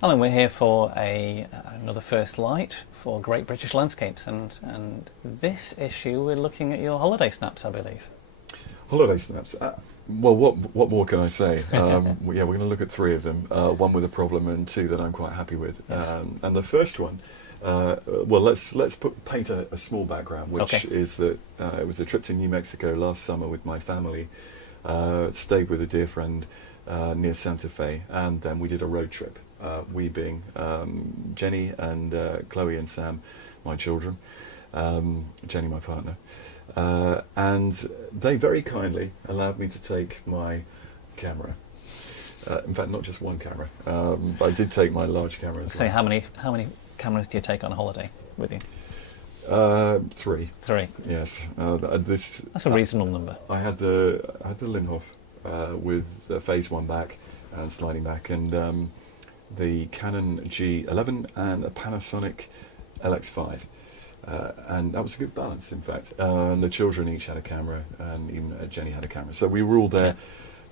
Alan, we're here for another First Light for Great British Landscapes, and this issue we're looking at your holiday snaps, I believe. Holiday snaps. Well, what more can I say? Yeah, we're going to look at three of them. One with a problem and two that I'm quite happy with. Yes. And the first one, well, let's paint a small background, which Okay. is that it was a trip to New Mexico last summer with my family. Stayed with a dear friend near Santa Fe, and then we did a road trip. We being Jenny and Chloe and Sam, my children. Jenny, my partner. And they very kindly allowed me to take my camera. In fact, not just one camera. I did take my large camera as So well. how many cameras do you take on a holiday with you? Three. Three. Yes. That's a reasonable number. I had the Linhof with phase one back and sliding back, and the Canon G11 and a Panasonic LX5. And that was a good balance, in fact. And the children each had a camera, and even Jenny had a camera. So we were all there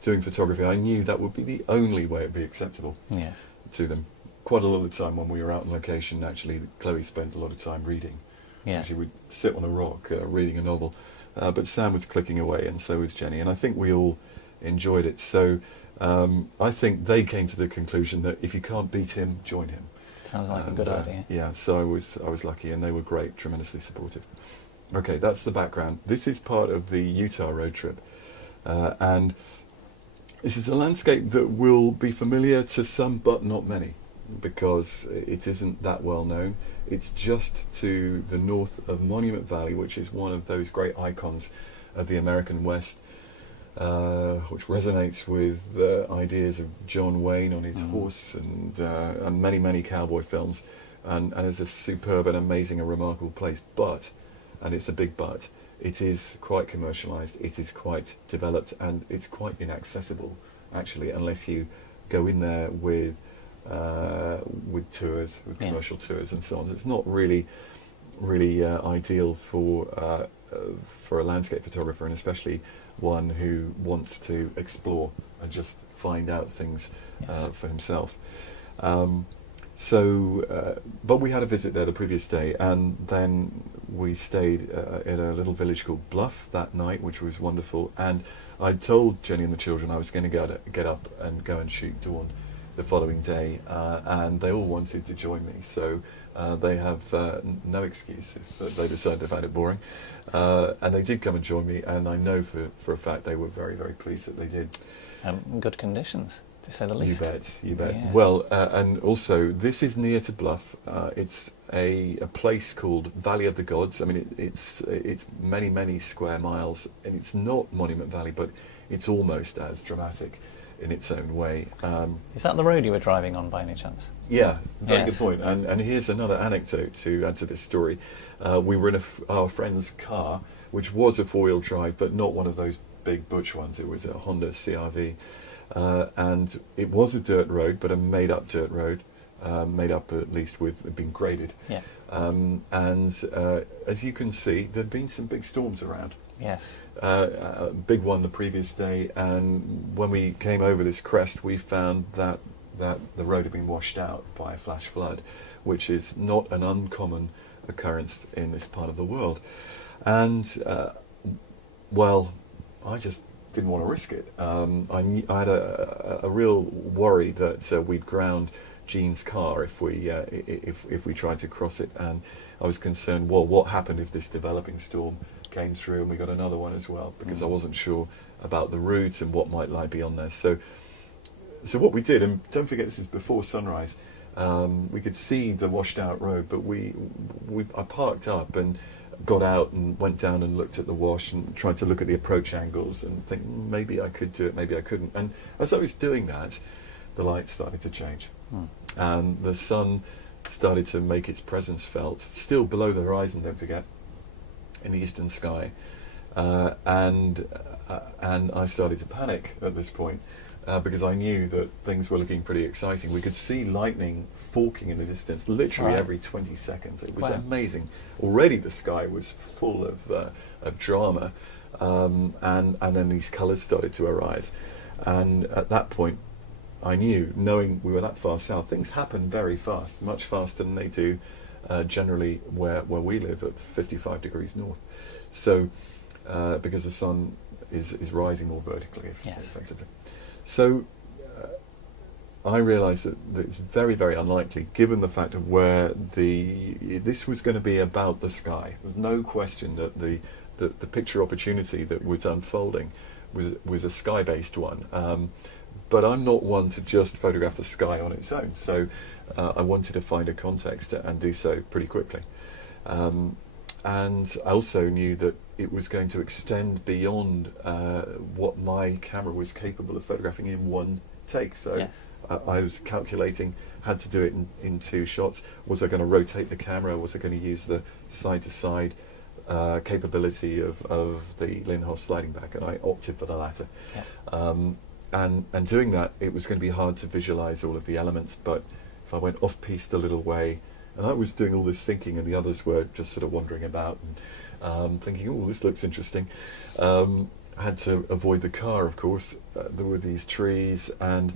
doing photography. I knew that would be the only way it would be acceptable Yes. to them. Quite a lot of the time when we were out on location, actually, Chloe spent a lot of time reading. Yeah. She would sit on a rock reading a novel. But Sam was clicking away, and so was Jenny. And I think we all enjoyed it. So I think they came to the conclusion that if you can't beat him, join him. Sounds like a good idea. Yeah, so I was lucky, and they were great, tremendously supportive. Okay, that's the background. This is part of the Utah road trip, and this is a landscape that will be familiar to some, but not many, because it isn't that well known. It's just to the north of Monument Valley, which is one of those great icons of the American West. Which resonates with the ideas of John Wayne on his horse and many, many cowboy films, and is a superb and amazing and remarkable place. But, and it's a big but, it is quite commercialised, it is quite developed, and it's quite inaccessible, actually, unless you go in there with tours, with commercial tours and so on. It's not really ideal for a landscape photographer, and especially one who wants to explore and just find out things for himself. But we had a visit there the previous day, and then we stayed in a little village called Bluff that night, which was wonderful. And I told Jenny and the children I was going to get up and go and shoot dawn the following day, and they all wanted to join me. So they have no excuse if they decide they found it boring. And they did come and join me, and I know for a fact they were very, very pleased that they did. Good conditions, to say the least. You bet. Yeah. Well, and also this is near to Bluff. It's a place called Valley of the Gods. I mean, it's many, many square miles, and it's not Monument Valley, but it's almost as dramatic in its own way. Is that the road you were driving on by any chance? Yeah, very Yes. good point. And here's another anecdote to add to this story. We were in our friend's car, which was a four-wheel drive, but not one of those big butch ones. It was a Honda CR-V. And it was a dirt road, but a made-up dirt road, made up at least with being graded. Yeah. And as you can see, there'd been some big storms around. Yes. A big one the previous day, and when we came over this crest, we found that the road had been washed out by a flash flood, which is not an uncommon occurrence in this part of the world. And well, I just didn't want to risk it. I had a real worry that we'd ground Jean's car if we tried to cross it, and I was concerned, well, what happened if this developing storm came through and we got another one as well, because I wasn't sure about the route and what might lie beyond there. So what we did, and don't forget this is before sunrise, we could see the washed out road, but I parked up and got out and went down and looked at the wash and tried to look at the approach angles and think maybe I could do it, maybe I couldn't. And as I was doing that, the lights started to change, and the sun started to make its presence felt, still below the horizon, don't forget, in the eastern sky, and I started to panic at this point, because I knew that things were looking pretty exciting. We could see lightning forking in the distance literally Wow. every 20 seconds. It was Wow. amazing. Already the sky was full of drama, and then these colours started to arise, and at that point I knew, knowing we were that far south, things happen very fast, much faster than they do generally where we live at 55 degrees north. So, because the sun is rising more vertically, effectively. So, I realised that it's very, very unlikely, given the fact of where this was going to be about the sky. There's no question that the picture opportunity that was unfolding was a sky-based one. But I'm not one to just photograph the sky on its own, so I wanted to find a context and do so pretty quickly. And I also knew that it was going to extend beyond what my camera was capable of photographing in one take. So I was calculating, had to do it in 2 shots. Was I going to rotate the camera? Was I going to use the side-to-side capability of the Linhof sliding back? And I opted for the latter. And doing that, it was going to be hard to visualize all of the elements, but if I went off-piste a little way, and I was doing all this thinking and the others were just sort of wandering about and thinking, oh, this looks interesting. Had to avoid the car, of course. There were these trees, and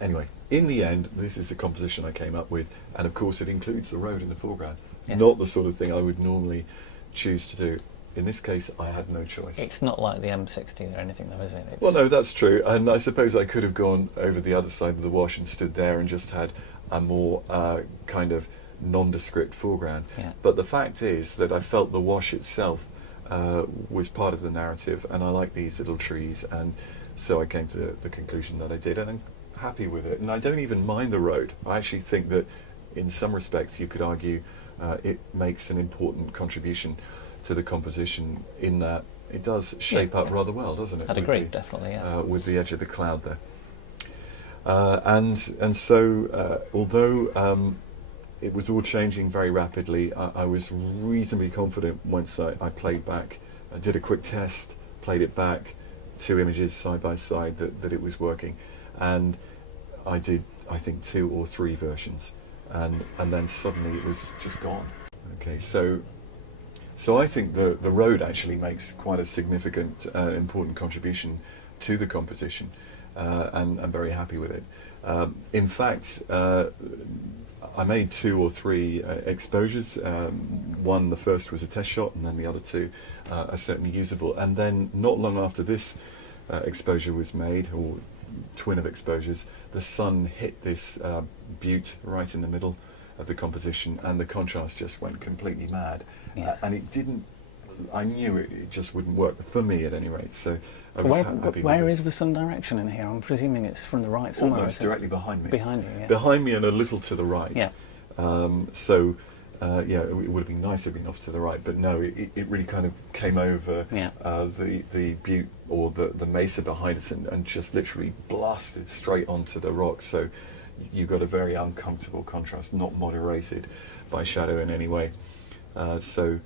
anyway, in the end, this is the composition I came up with, and of course it includes the road in the foreground. Not the sort of thing I would normally choose to do. In this case, I had no choice. It's not like the M60 or anything, though, is it? Well, no, that's true. And I suppose I could have gone over the other side of the wash and stood there and just had a more kind of nondescript foreground. But the fact is that I felt the wash itself was part of the narrative, and I like these little trees, and so I came to the conclusion that I did, and I'm happy with it. And I don't even mind the road. I actually think that in some respects you could argue it makes an important contribution to the composition, in that it does shape up rather well, doesn't it? I'd agree, definitely, yes. With the edge of the cloud there. And so, although it was all changing very rapidly, I was reasonably confident once I played back, I did a quick test, played it back, 2 images side by side, that it was working. And I did, I think, 2 or 3 versions, and then suddenly it was just gone. Okay, so I think the road actually makes quite a significant, important contribution to the composition, and I'm very happy with it. In fact, I made 2 or 3 exposures. One, the first was a test shot, and then the other 2 are certainly usable. And then not long after this exposure was made, or twin of exposures, the sun hit this butte right in the middle of the composition, and the contrast just went completely mad. And it didn't, I knew it just wouldn't work, for me at any rate, so I was happy. Where is the sun direction in here? I'm presuming it's from the right somewhere. Almost directly behind me. Behind you, yeah. Behind me and a little to the right. Yeah. So, it would have been nice if it been off to the right, but no, it really kind of came over the butte, or the mesa behind us, and just literally blasted straight onto the rocks. So you got a very uncomfortable contrast, not moderated by shadow in any way. So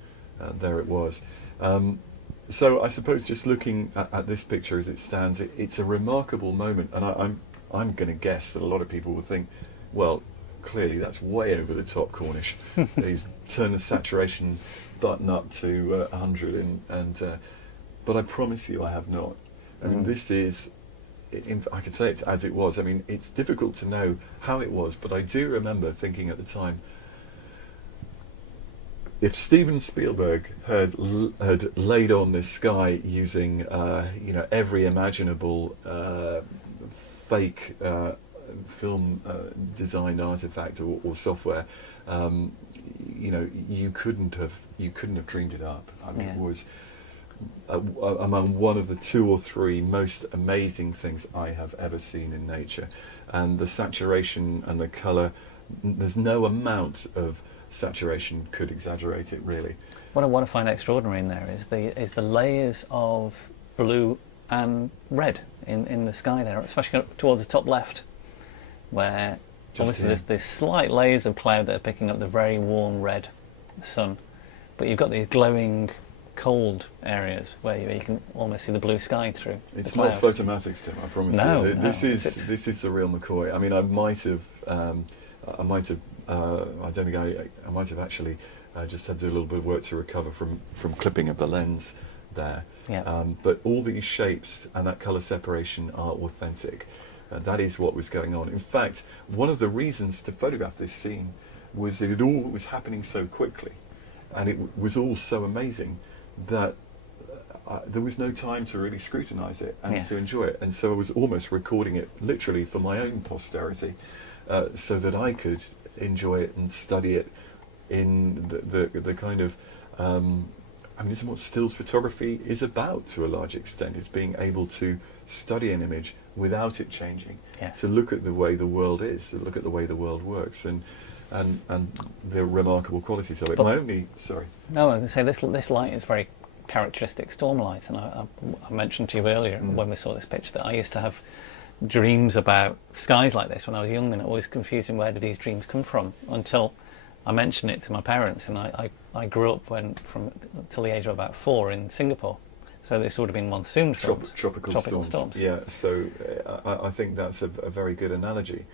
there it was. So I suppose just looking at this picture as it stands, it's a remarkable moment, and I'm going to guess that a lot of people will think, well, clearly that's way over the top, Cornish. He's turned the saturation button up to 100, but I promise you I have not. I mean, this is, I can say it as it was. I mean, it's difficult to know how it was, but I do remember thinking at the time, if Steven Spielberg had laid on this sky using every imaginable fake film designed artifact or software, you couldn't have dreamed it up. I mean, it was among one of the 2 or 3 most amazing things I have ever seen in nature, and the saturation and the colour, there's no amount of saturation could exaggerate it, really. What I want to find extraordinary in there is the layers of blue and red in the sky there, especially towards the top left, where obviously there's slight layers of cloud that are picking up the very warm red sun, but you've got these glowing cold areas where you can almost see the blue sky through. It's not photomatics, Tim, I promise you. No, this is the real McCoy. I mean, I might have actually just had to do a little bit of work to recover from clipping of the lens there. But all these shapes and that colour separation are authentic. That is what was going on. In fact, one of the reasons to photograph this scene was that it all was happening so quickly, and it was all so amazing that there was no time to really scrutinise it and to enjoy it. And so I was almost recording it literally for my own posterity, so that I could enjoy it and study it in the kind of I mean, this is what stills photography is about to a large extent, is being able to study an image without it changing, to look at the way the world is, to look at the way the world works, and the remarkable qualities of it. But no, I was going to say this light is very characteristic storm light, and I mentioned to you earlier when we saw this picture that I used to have dreams about skies like this when I was young, and it always confused me, where did these dreams come from, until I mentioned it to my parents. And I grew up till the age of about 4 in Singapore, so this would have been monsoon storms, tropical storms. Yeah, so I think that's a very good analogy.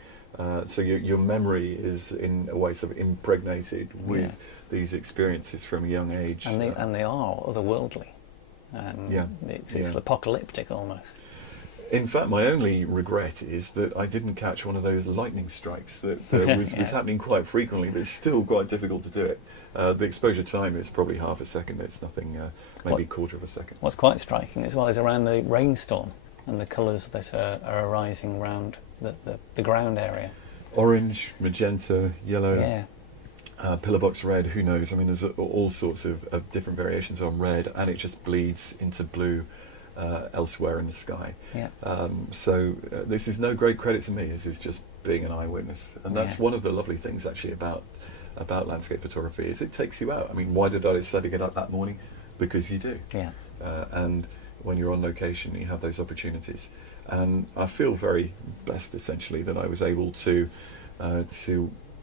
So your memory is in a way sort of impregnated with these experiences from a young age, and they are otherworldly. It's apocalyptic almost. In fact, my only regret is that I didn't catch one of those lightning strikes that was happening quite frequently, but it's still quite difficult to do it. The exposure time is probably half a second. It's nothing, maybe a quarter of a second. What's quite striking as well is around the rainstorm and the colours that are arising around the ground area. Orange, magenta, yellow, pillowbox red, who knows? I mean, there's all sorts of different variations on red, and it just bleeds into blue elsewhere in the sky. So this is no great credit to me. This is just being an eyewitness, and that's one of the lovely things actually about landscape photography, is it takes you out. I mean, why did I decide to get up that morning? Because you do. And when you're on location, you have those opportunities, and I feel very blessed essentially that I was able to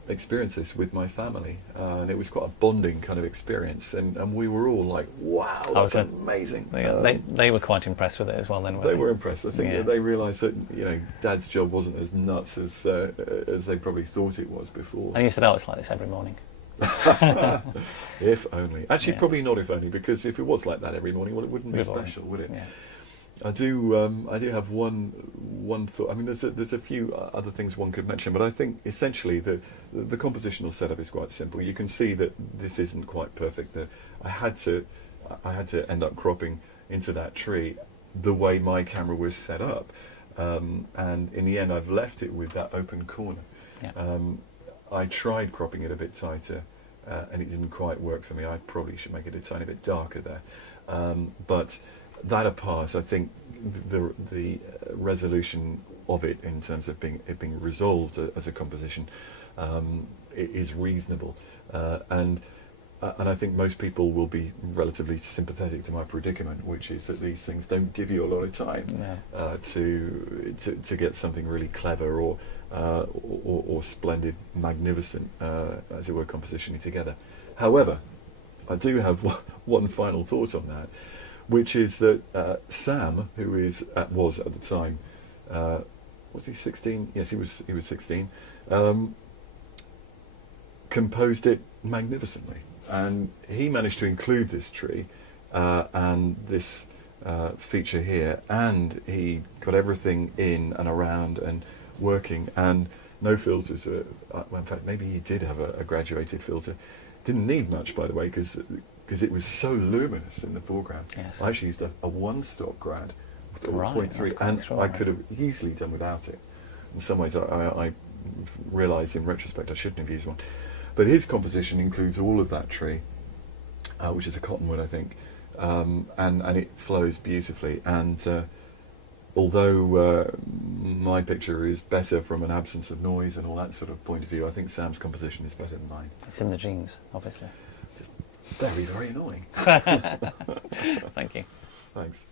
experience this with my family, and it was quite a bonding kind of experience, and we were all like, wow, that's amazing. They were quite impressed with it as well then, weren't they? Were impressed. I think that they realised that, you know, Dad's job wasn't as nuts as they probably thought it was before. And you said, oh, it's like this every morning. If only. Actually, probably not if only, because if it was like that every morning, well, it wouldn't be special, would it? I do have one thought. I mean, there's a few other things one could mention, but I think essentially the compositional setup is quite simple. You can see that this isn't quite perfect. I had to end up cropping into that tree the way my camera was set up, and in the end I've left it with that open corner. I tried cropping it a bit tighter, and it didn't quite work for me. I probably should make it a tiny bit darker there, but that apart, I think the resolution of it in terms of being resolved as a composition is reasonable, and I think most people will be relatively sympathetic to my predicament, which is that these things don't give you a lot of time to get something really clever or splendid, magnificent, as it were, compositioning together. However, I do have one final thought on that, which is that Sam, who was at the time, was he 16? Yes, he was 16. Composed it magnificently, and he managed to include this tree and this feature here, and he got everything in and around and working, and no filters. Well, in fact, maybe he did have a graduated filter. Didn't need much, by the way, because it was so luminous in the foreground. I actually used a one-stop grad, 0.3, and I could have easily done without it. In some ways, I realised in retrospect I shouldn't have used one. But his composition includes all of that tree, which is a cottonwood, I think, and it flows beautifully. And although my picture is better from an absence of noise and all that sort of point of view, I think Sam's composition is better than mine. It's in the genes, obviously. Just very, very annoying. Thank you. Thanks.